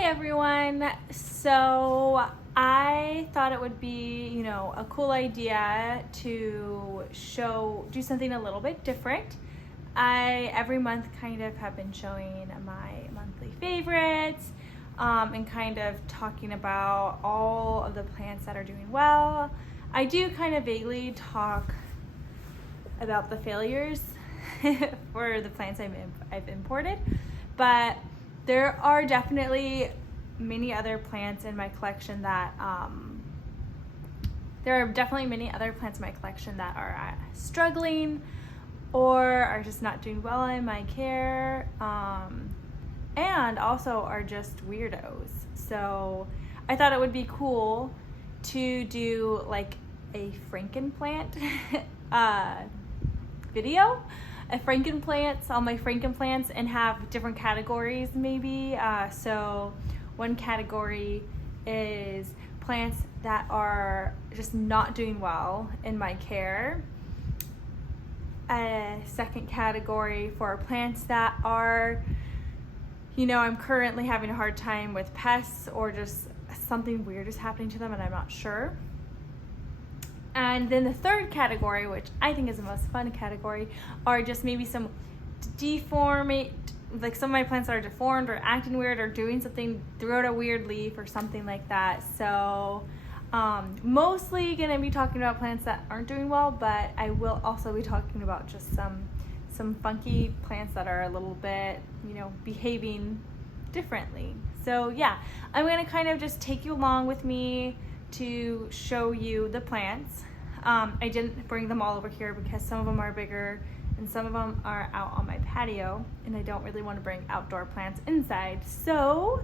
Hi everyone. So I thought it would be, a cool idea to do something a little bit different. I every month kind of have been showing my monthly favorites and kind of talking about all of the plants that are doing well. I do kind of vaguely talk about the failures for the plants I've imported, but there are definitely many other plants in my collection that are struggling or are just not doing well in my care, and also are just weirdos. So I thought it would be cool to do like a FrankenPlant video, all my FrankenPLANTS, and have different categories maybe. So one category is plants that are just not doing well in my care. A second category for plants that are, I'm currently having a hard time with pests or just something weird is happening to them and I'm not sure. And then the third category, which I think is the most fun category, are just maybe some like some of my plants that are deformed or acting weird or doing something, threw out a weird leaf or something like that. So mostly gonna be talking about plants that aren't doing well, but I will also be talking about just some funky plants that are a little bit, behaving differently. So yeah, I'm gonna kind of just take you along with me to show you the plants. I didn't bring them all over here because some of them are bigger and some of them are out on my patio, and I don't really want to bring outdoor plants inside. So,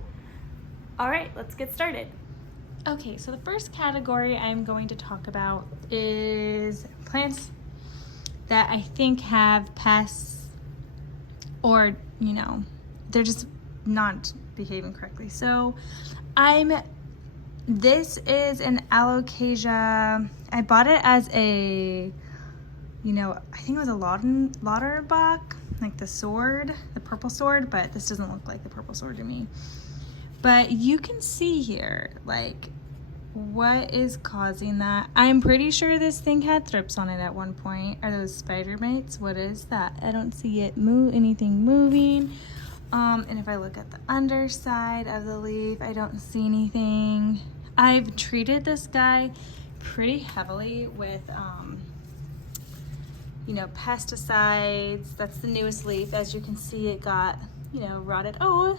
all right, let's get started. Okay, so the first category I'm going to talk about is plants that I think have pests or, they're just not behaving correctly. So this is an alocasia. I bought it as a, I think it was a Lauterbach, like the sword, the purple sword, but this doesn't look like the purple sword to me. But you can see here, like, what is causing that. I'm pretty sure this thing had thrips on it at one point. Are those spider mites? What is that? I don't see anything moving. And if I look at the underside of the leaf, I don't see anything. I've treated this guy pretty heavily with, pesticides. That's the newest leaf. As you can see, it got, rotted. Oh,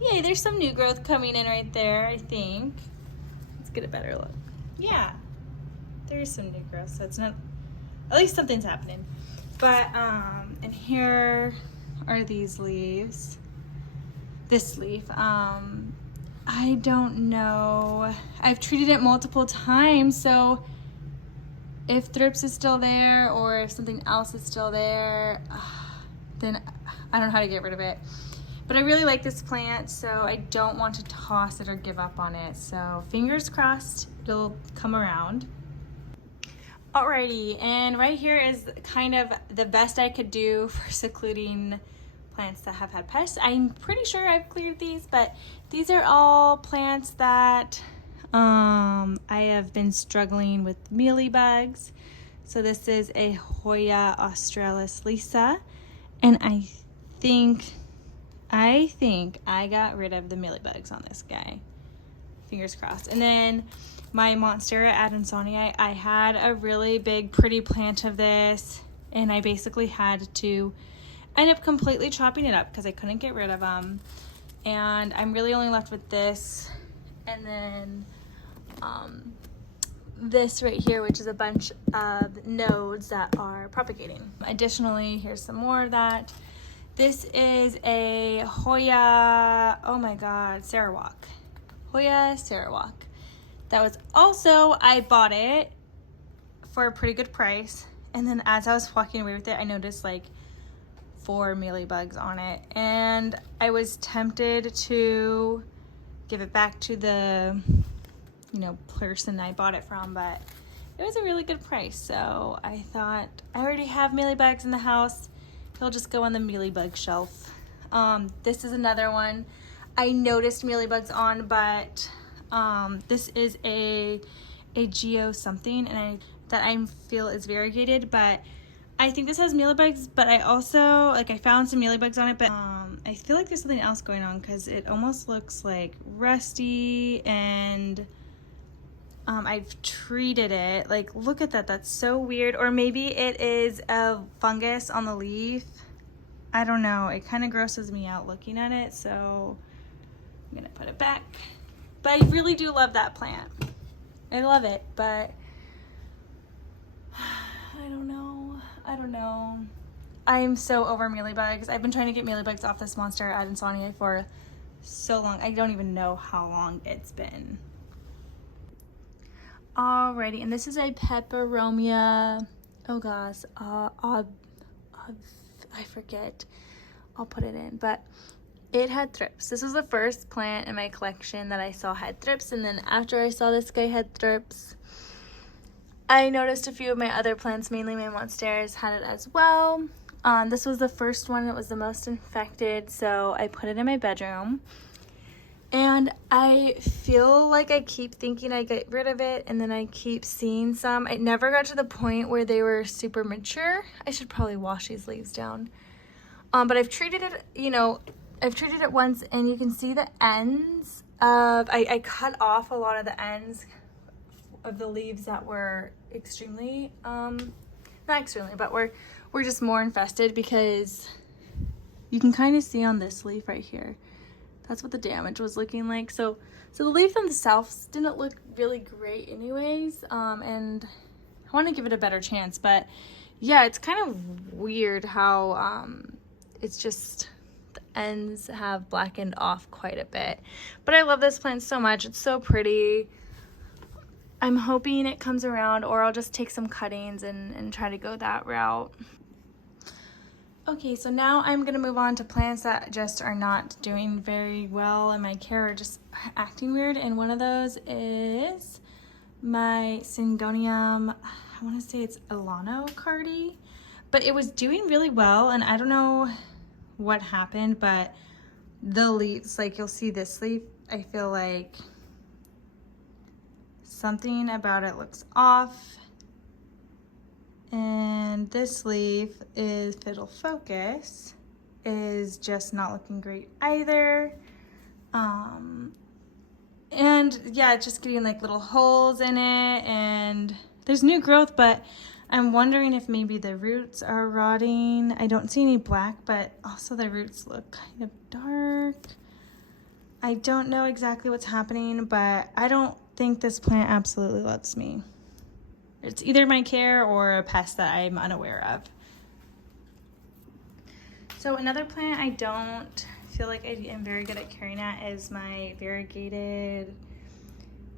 yay, there's some new growth coming in right there, I think. Let's get a better look. Yeah, there's some new growth, so it's not, at least something's happening. But, and here are these leaves. This leaf, I don't know. I've treated it multiple times, so if thrips is still there or if something else is still there, then I don't know how to get rid of it. But I really like this plant, so I don't want to toss it or give up on it. So fingers crossed it'll come around. Alrighty, and right here is kind of the best I could do for secluding plants that have had pests. I'm pretty sure I've cleared these, but these are all plants that I have been struggling with mealybugs. So this is a Hoya australis lisa, and I think I got rid of the mealybugs on this guy. Fingers crossed. And then my monstera adansonii, I had a really big pretty plant of this, and I basically had to end up completely chopping it up because I couldn't get rid of them. And I'm really only left with this, and then this right here, which is a bunch of nodes that are propagating. Additionally, here's some more of that. This is a Hoya, oh my god, Sarawak. Hoya Sarawak. That was also, I bought it for a pretty good price, and then as I was walking away with it, I noticed like 4 mealybugs on it, and I was tempted to give it back to the person I bought it from, but it was a really good price, so I thought I already have mealybugs in the house, he'll just go on the mealybug shelf. This is another one. I noticed mealybugs on, but this is a geo something, and that I feel is variegated, but I think this has mealybugs. But I also, like, I found some mealybugs on it, but I feel like there's something else going on because it almost looks like rusty, and I've treated it. Like, look at that, that's so weird. Or maybe it is a fungus on the leaf. I don't know, it kind of grosses me out looking at it, so I'm gonna put it back. But I really do love that plant. I love it, but I don't know. I'm so over mealybugs. I've been trying to get mealybugs off this monstera ad insomnia for so long. I don't even know how long it's been. Alrighty, and this is a peperomia. Oh gosh, I forget. I'll put it in, but it had thrips. This was the first plant in my collection that I saw had thrips, and then after I saw this guy had thrips, I noticed a few of my other plants, mainly my monsteras, had it as well. This was the first one. It was the most infected, so I put it in my bedroom. And I feel like I keep thinking I get rid of it, and then I keep seeing some. It never got to the point where they were super mature. I should probably wash these leaves down. But I've treated it, you know, I've treated it once, and you can see the ends of, I cut off a lot of the ends of the leaves that were extremely, not extremely, but were just more infested, because you can kind of see on this leaf right here. That's what the damage was looking like. So the leaf themselves didn't look really great anyways, and I want to give it a better chance. But yeah, it's kind of weird how it's just the ends have blackened off quite a bit. But I love this plant so much. It's so pretty. I'm hoping it comes around, or I'll just take some cuttings and try to go that route. Okay, so now I'm gonna move on to plants that just are not doing very well in my care, or just acting weird. And one of those is my Syngonium, I wanna say it's Elano Cardi, but it was doing really well, and I don't know what happened, but the leaves, like you'll see this leaf, I feel like something about it looks off. And this leaf is, if it'll focus, is just not looking great either. And yeah, it's just getting like little holes in it, and there's new growth, but I'm wondering if maybe the roots are rotting. I don't see any black, but also the roots look kind of dark. I don't know exactly what's happening, but I don't think this plant absolutely loves me. It's either my care or a pest that I'm unaware of. So another plant I don't feel like I am very good at caring at is my variegated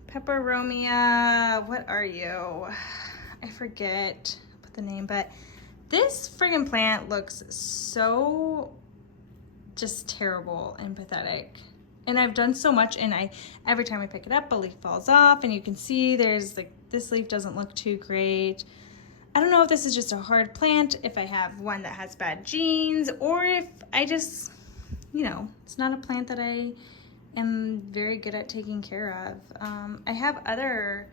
peperomia. What are you? I forget the name, but this friggin' plant looks so just terrible and pathetic. And I've done so much, and every time I pick it up, a leaf falls off, and you can see there's like, this leaf doesn't look too great. I don't know if this is just a hard plant, if I have one that has bad genes, or if I just, you know, it's not a plant that I am very good at taking care of. I have other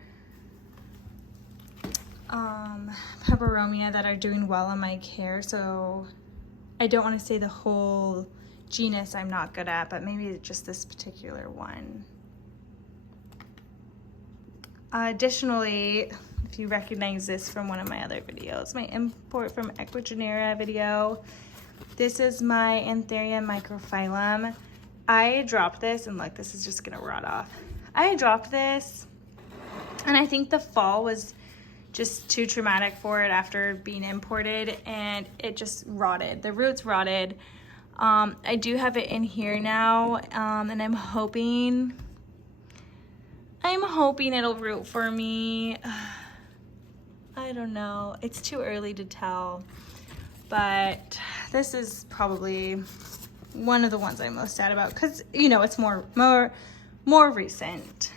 peperomia that are doing well in my care, so I don't want to say the whole genus I'm not good at, but maybe just this particular one. Additionally, if you recognize this from one of my other videos, my import from Equigenera video, this is my Antheria microphyllum. I dropped this, and look, this is just gonna rot off. I dropped this, and I think the fall was just too traumatic for it after being imported, and it just rotted. The roots rotted. I do have it in here now, and I'm hoping it'll root for me. I don't know. It's too early to tell, but this is probably one of the ones I'm most sad about, because, you know, it's more recent.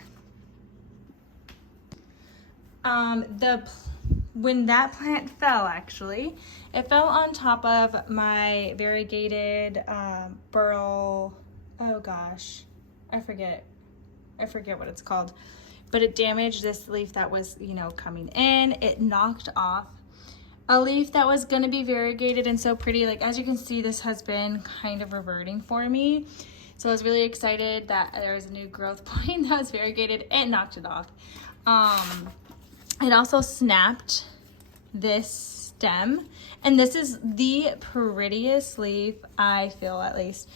When that plant fell, actually, it fell on top of my variegated burl oh gosh, I forget what it's called, but it damaged this leaf that was, you know, coming in. It knocked off a leaf that was gonna be variegated and so pretty. Like, as you can see, this has been kind of reverting for me. So I was really excited that there was a new growth point that was variegated. It knocked it off. It also snapped this stem, and this is the prettiest leaf, I feel at least,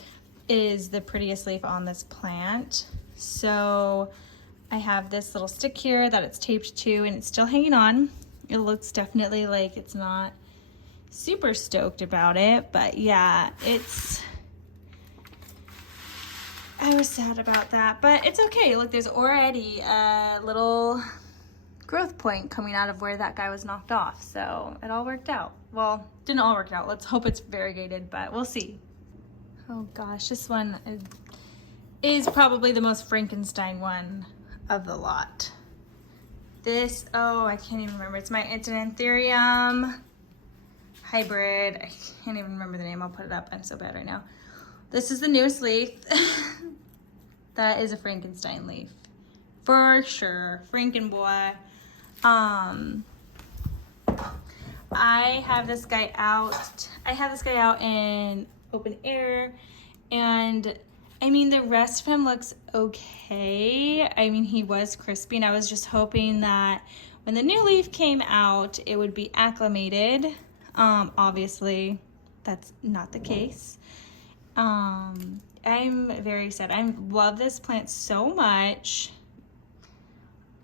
is the prettiest leaf on this plant. So I have this little stick here that it's taped to, and it's still hanging on. It looks definitely like it's not super stoked about it, but yeah, I was sad about that, but it's okay. Look, there's already a little growth point coming out of where that guy was knocked off, so it all worked out. Well, didn't all work out. Let's hope it's variegated, but we'll see. Oh gosh, this one is probably the most Frankenstein one of the lot. This, oh, I can't even remember. It's an Anthurium hybrid. I can't even remember the name. I'll put it up. I'm so bad right now. This is the newest leaf. That is a Frankenstein leaf. For sure. Franken boy. I have this guy out in open air, and I mean, the rest of him looks okay. I mean, he was crispy, and I was just hoping that when the new leaf came out, it would be acclimated. Obviously, that's not the case. I'm very sad. I love this plant so much.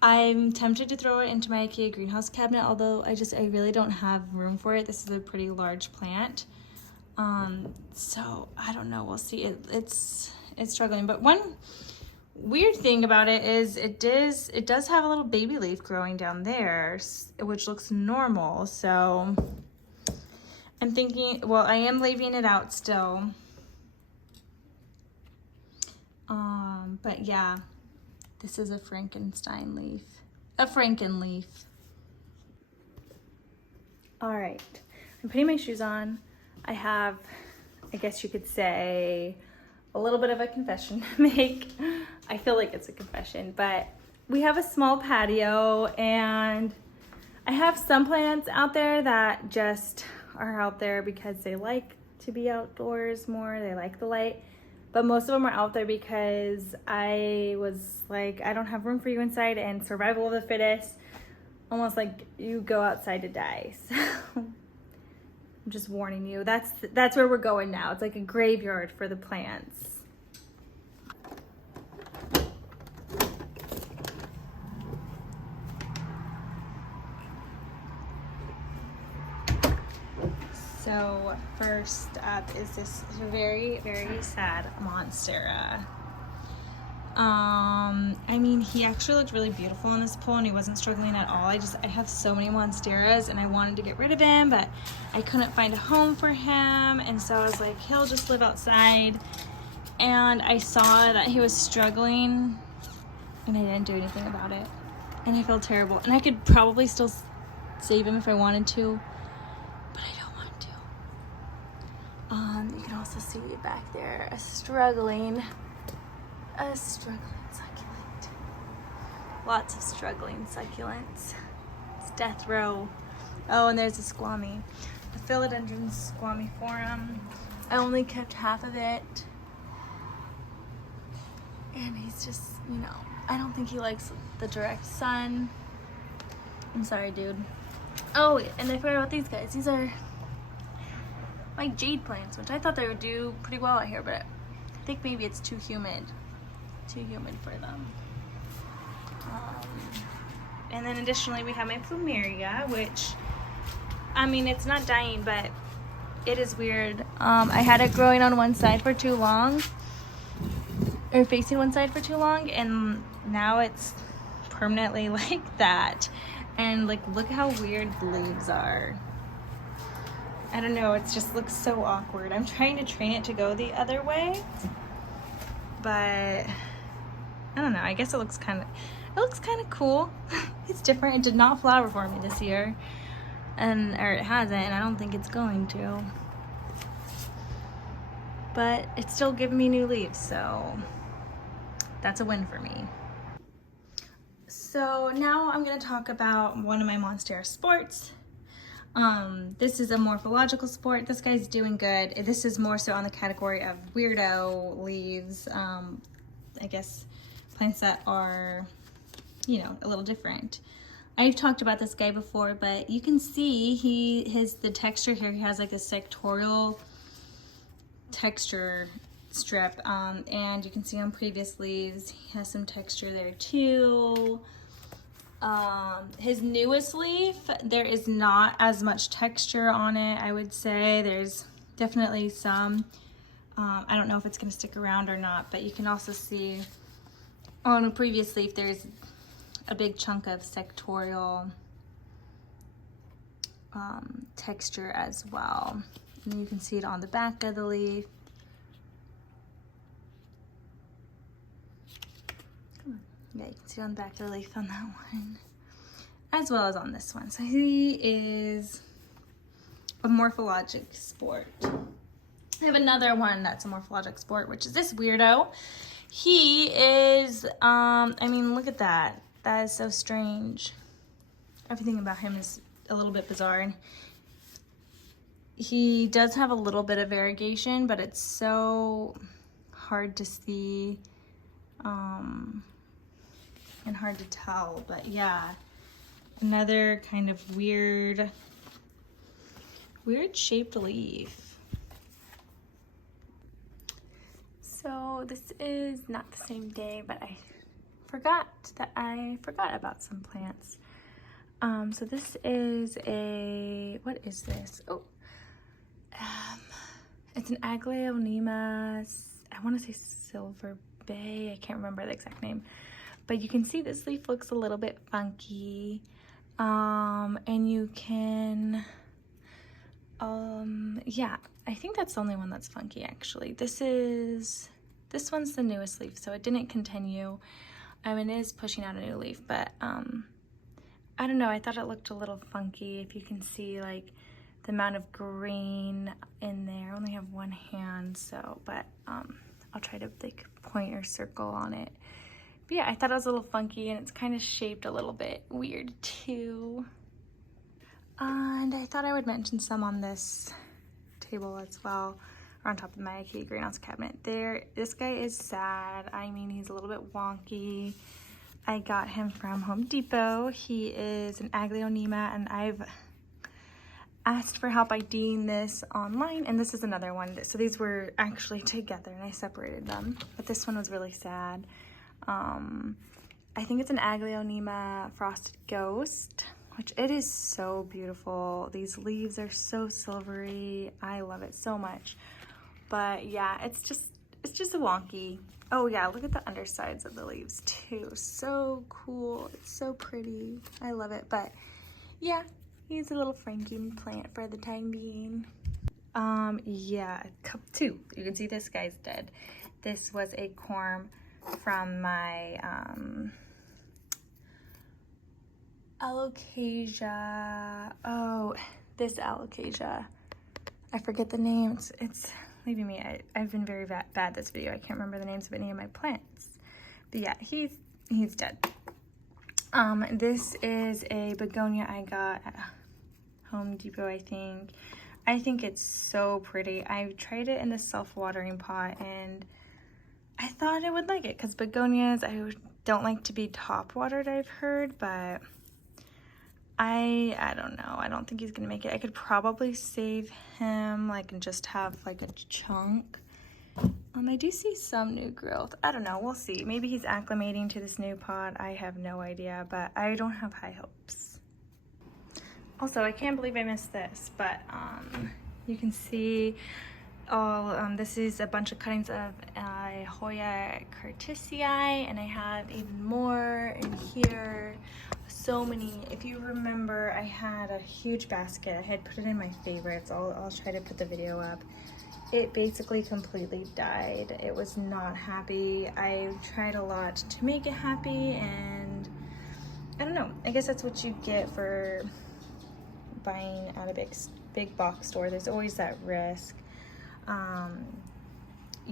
I'm tempted to throw it into my Ikea greenhouse cabinet, although I really don't have room for it. This is a pretty large plant. So I don't know, we'll see. It's struggling, but one weird thing about it is it does have a little baby leaf growing down there, which looks normal. So I'm thinking, well, I am leaving it out still. But yeah, this is a Frankenstein leaf, a Franken leaf. All right, I'm putting my shoes on. I have, I guess you could say, a little bit of a confession to make. I feel like it's a confession, but we have a small patio, and I have some plants out there that just are out there because they like to be outdoors more, they like the light, but most of them are out there because I was like, I don't have room for you inside, and survival of the fittest, almost like you go outside to die. So I'm just warning you, that's where we're going now. It's like a graveyard for the plants. So first up is this very, very sad monstera. I mean, he actually looked really beautiful in this pool, and he wasn't struggling at all. I have so many monsteras, and I wanted to get rid of him, but I couldn't find a home for him, and so I was like, he'll just live outside. And I saw that he was struggling, and I didn't do anything about it, and I feel terrible. And I could probably still save him if I wanted to, but I don't want to. You can also see back there a struggling succulent. Lots of struggling succulents. It's death row. Oh, and there's a squammy. The philodendron squamiforum. I only kept half of it. And he's just, you know, I don't think he likes the direct sun. I'm sorry, dude. Oh, and I forgot about these guys. These are my jade plants, which I thought they would do pretty well out here, but I think maybe it's too humid for them. And then additionally, we have my plumeria, which, I mean, it's not dying, but it is weird. I had it growing on one side for too long, or facing one side for too long, and now it's permanently like that. And like, look how weird the leaves are. I don't know, it just looks so awkward. I'm trying to train it to go the other way, but I don't know, I guess it looks kind of cool. It's different. It did not flower for me this year, or it hasn't, and I don't think it's going to. but it's still giving me new leaves, so that's a win for me. So now I'm going to talk about one of my monstera sports. This is a morphological sport. This guy's doing good. This is more so on the category of weirdo leaves. I guess plants that are, you know, a little different. I've talked about this guy before, but you can see the texture here, he has like a sectorial texture strip, and you can see on previous leaves, he has some texture there too. His newest leaf, there is not as much texture on it, I would say. There's definitely some. I don't know if it's going to stick around or not, but you can also see on a previous leaf, there's a big chunk of sectorial texture as well. And you can see it on the back of the leaf. Yeah, you can see on the back of the leaf on that one, as well as on this one. So he is a morphologic sport. I have another one that's a morphologic sport, which is this weirdo. He is, I mean, look at that. That is so strange. Everything about him is a little bit bizarre. He does have a little bit of variegation, but it's so hard to see, and hard to tell. But yeah, another kind of weird shaped leaf. So this is not the same day, but I forgot about some plants. So this is what is this? Oh, it's an Aglaonema, I want to say Silver Bay, I can't remember the exact name, but you can see this leaf looks a little bit funky, and you can, yeah, I think that's the only one that's funky actually. This one's the newest leaf, so it didn't continue. I mean, it is pushing out a new leaf, but I don't know, I thought it looked a little funky. If you can see like the amount of green in there. I only have one hand, so, but I'll try to like point or circle on it. But yeah, I thought it was a little funky, and it's kind of shaped a little bit weird too. And I thought I would mention some on this table as well, or on top of my Ikea greenhouse cabinet. This guy is sad. I mean, he's a little bit wonky. I got him from Home Depot. He is an Aglaonema, and I've asked for help IDing this online, and this is another one. So these were actually together, and I separated them, but this one was really sad. I think it's an Aglaonema Frosted Ghost, which it is so beautiful. These leaves are so silvery. I love it so much. But yeah, it's just a wonky. Oh yeah, look at the undersides of the leaves too. So cool. It's so pretty. I love it. But yeah, he's a little Franken plant for the time being. Yeah, cup 2. You can see this guy's dead. This was a corm from my alocasia. Oh, this alocasia. I forget the name. It's leaving me. I've been very bad this video. I can't remember the names of any of my plants. But yeah, he's dead. This is a begonia I got at Home Depot, I think. I think it's so pretty. I tried it in the self-watering pot, and I thought I would like it because begonias, I don't like to be top watered, I've heard, but I don't know. I don't think he's gonna make it. I could probably save him like and just have like a chunk. I do see some new growth. I don't know, we'll see. Maybe he's acclimating to this new pot. I have no idea, but I don't have high hopes. Also, I can't believe I missed this, but you can see this is a bunch of cuttings of Hoya cartisii, and I have even more in here. So many. If you remember, I had a huge basket. I had put it in my favorites. I'll try to put the video up. It basically completely died. It was not happy. I tried a lot to make it happy, and I don't know. I guess that's what you get for buying at a big box store. There's always that risk.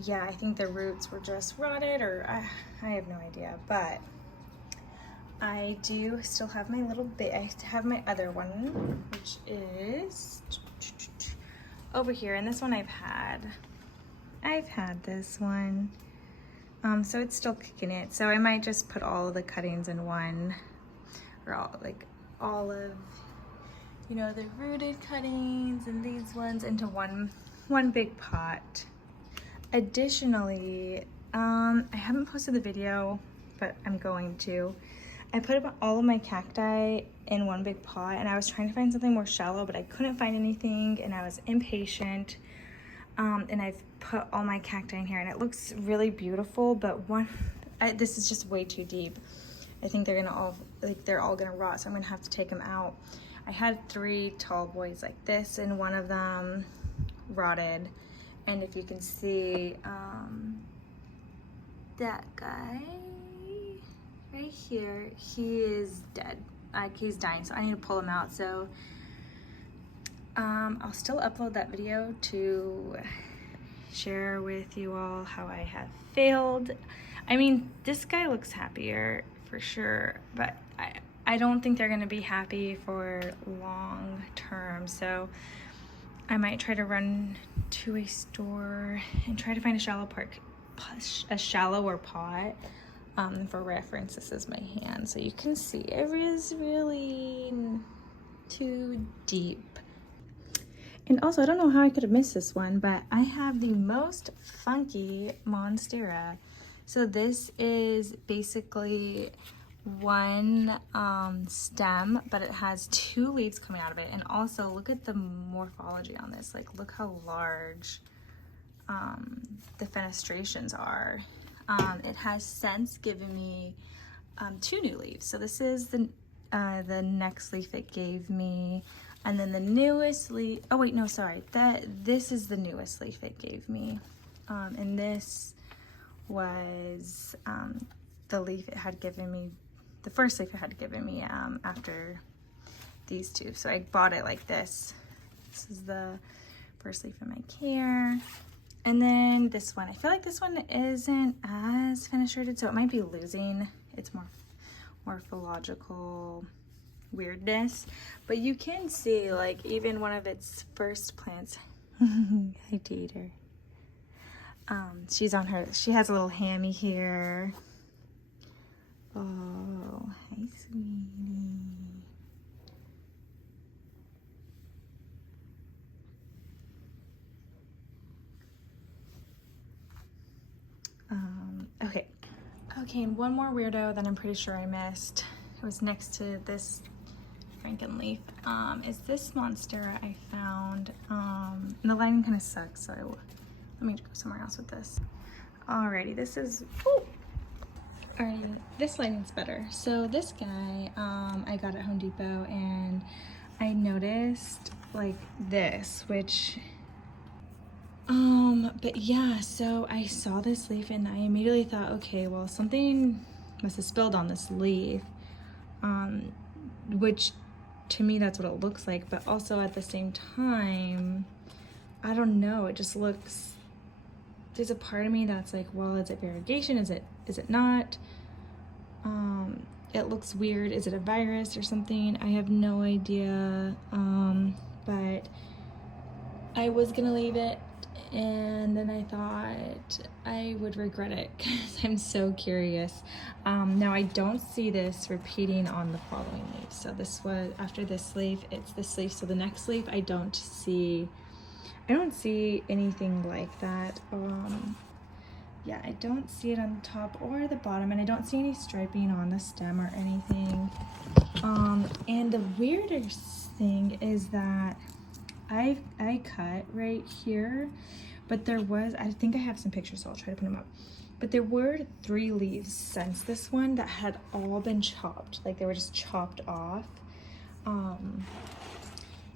yeah, I think the roots were just rotted, or I have no idea, but I do still have my little bit. I have my other one, which is over here, and this one I've had this one, so it's still kicking it. So I might just put all of the cuttings in one, or all of, you know, the rooted cuttings and these ones into one big pot. Additionally, I haven't posted the video, but I'm going to. I put all of my cacti in one big pot, and I was trying to find something more shallow, but I couldn't find anything, and I was impatient. And I've put all my cacti in here, and it looks really beautiful, but this is just way too deep. I think they're all gonna rot, so I'm gonna have to take them out. I had 3 tall boys like this, and one of them rotted. And if you can see, that guy right here, he is dead. Like, he's dying, so I need to pull him out. So I'll still upload that video to share with you all how I have failed. I mean, this guy looks happier for sure, but I don't think they're gonna be happy for long term. So I might try to run to a store and try to find a shallower pot. For reference, this is my hand, so you can see it is really too deep. And also, I don't know how I could have missed this one, but I have the most funky monstera. So this is basically one stem, but it has 2 leaves coming out of it. And also, look at the morphology on this. Like, look how large the fenestrations are. It has since given me 2 new leaves. So this is the next leaf it gave me, and then the newest leaf. Oh wait, no, sorry. This is the newest leaf it gave me, and this was the leaf it had given me, the first leaf it had given me after these 2. So I bought it like this. This is the first leaf in my care. And then this one, I feel like this one isn't as fenestrated, so it might be losing its morphological weirdness. But you can see, like, even one of its first plants. I date her. She has a little hammy here. Oh, hi, sweetie. Okay, and one more weirdo that I'm pretty sure I missed. It was next to this Franken leaf. Is this monstera I found. And the lighting kind of sucks, so let me go somewhere else with this. Alrighty, this is, alrighty, this lighting's better. So this guy, I got at Home Depot, and I noticed like this, which but yeah, so I saw this leaf and I immediately thought, okay, well, something must have spilled on this leaf, which to me that's what it looks like. But also at the same time, I don't know, it just looks, there's a part of me that's like, well, is it variegation? Is it not? It looks weird. Is it a virus or something? I have no idea. But I was gonna leave it, and then I thought I would regret it because I'm so curious. Now I don't see this repeating on the following leaf. So this was after this leaf, it's this leaf. So the next leaf, I don't see anything like that. Yeah, I don't see it on the top or the bottom, and I don't see any striping on the stem or anything. And the weirdest thing is that I cut right here, but there was, I think I have some pictures, so I'll try to put them up. But there were 3 leaves since this one that had all been chopped, like they were just chopped off.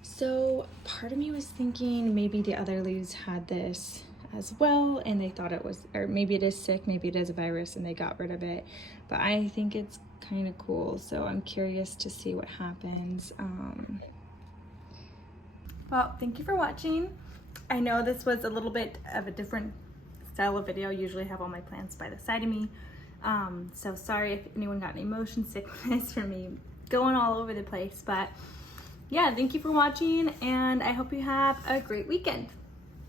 So part of me was thinking maybe the other leaves had this as well, and they thought it was, or maybe it is sick, maybe it is a virus, and they got rid of it. But I think it's kind of cool, so I'm curious to see what happens. Well, thank you for watching. I know this was a little bit of a style of video. I usually have all my plants by the side of me. So sorry if anyone got any motion sickness from me going all over the place, but yeah, thank you for watching, and I hope you have a great weekend.